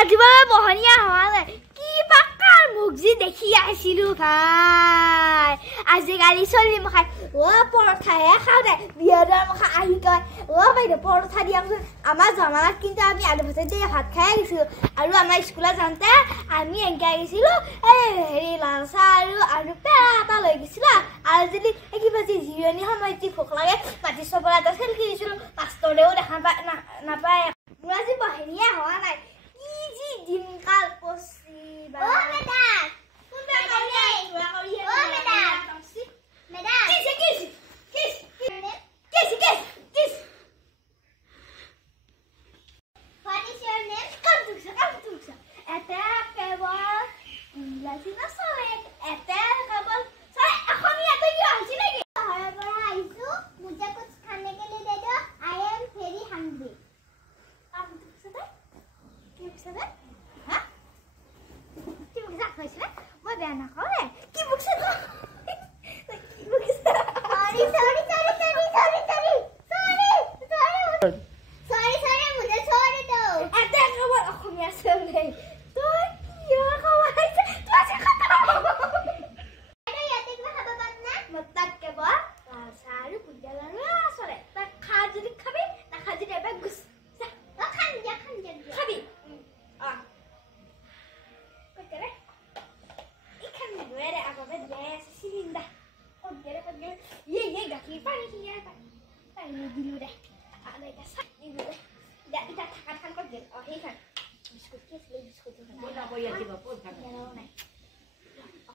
আজিবা বহনিয়া হোৱা কি পাকাৰ মুগজি দেখি আহিছিলো ভাই আজিকালি চলি মখাই পৰঠাহে খাওঁ দে বিয়াৰ মখা আহি কয় বাইদেউ পৰঠা দিয়কচোন আমাৰ জমানাত কিন্তু আমি আলু ভাজি দিয়ে ভাত খাই গৈছিলো আৰু আমাৰ স্কুলত যাওঁতে আমি এনেকৈ গৈছিলো হেৰি লাল চাহ আৰু পেৰা এটা লৈ গৈছিলো আৰু যদি কিবা যি জিৰণি সময়ত যি ভোক লাগে মাটি চপৰা এটা খেলি দিছিলো মাষ্টৰেও দেখা নাপায় মোৰ আজি বহনিয়া হোৱা নাই কি দিনকাল পচি বা মেডাম কোনবা কাউলে ওলা কাউলি মেডাম মেডাম কিস what is your name come to eta kebal lazina sore eta kebal sore akhoni ato ki aisi lagi hara bara aisu mujhe kuch khane ke liye de do I am very hungry come to কি বুকছাবে হ্যাঁ কি বুকছা কইছ মই বেয়া না খাওলে কি বুকছা কি বুকছা sorry মুঝে সরি দাও এতে খবর অসমীয়া চলে তুই কি খাওয়াইছ তুই আছে খাও এটা ইয়াতে কি খাবা পাত না মতক কেব সাৰু পুজালাৰু আসলে তা খা যদি খাবি না খা যদি এবে গুছ খান যা খাবি Ada apa-apa dia sini dah. Oh, dia Ye gaji pani ya, pani dulu dah. Ada kasar dulu dah. Dah kita takan kau dia. Oh, ini kan. Biskut kes, biskut. Boleh apa ya tiba pun kan.